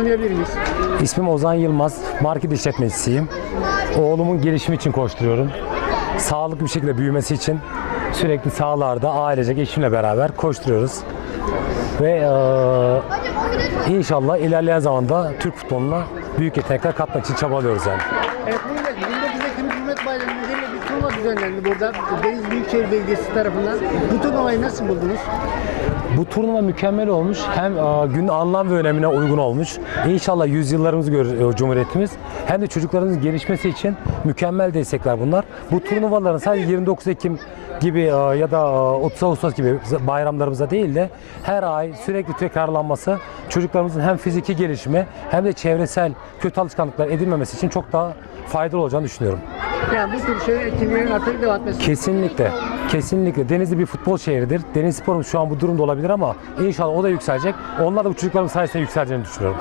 tanıyabilir miyiz? İsmim Ozan Yılmaz, market işletmecisiyim. Oğlumun gelişimi için koşturuyorum. Sağlıklı bir şekilde büyümesi için sürekli sahalarda ailecek eşimle beraber koşturuyoruz. Ve eee, inşallah ilerleyen zamanda Türk futboluna büyük yetenekler katmak için çabalıyoruz yani. Evet, bugün de 29 Ekim Cumhuriyet Bayramı nedeniyle bir turnuva düzenlendi burada. Deniz Büyükşehir Belediyesi tarafından. Bu turnuvayı nasıl buldunuz? Bu turnuva mükemmel olmuş. Hem e, gün anlam ve önemine uygun olmuş. İnşallah yüzyıllarımızı görür e, Cumhuriyetimiz. Hem de çocuklarımızın gelişmesi için mükemmel destekler bunlar. Bu turnuvaların sadece 29 Ekim gibi e, ya da e, 30 Ağustos gibi bayramlarımıza değil de her ay sürekli tekrarlanması çocuklarımızın hem fiziki gelişimi hem de çevresel kötü alışkanlıklar edinmemesi için çok daha faydalı olacağını düşünüyorum. Yani bu tür şey etkinliklerin artarak devam etmesi. Kesinlikle. Kesinlikle. Denizli bir futbol şehridir. Deniz sporumuz şu an bu durumda olabilir ama inşallah o da yükselecek. Onlar da bu çocuklarımız sayesinde yükseleceğini düşünüyorum.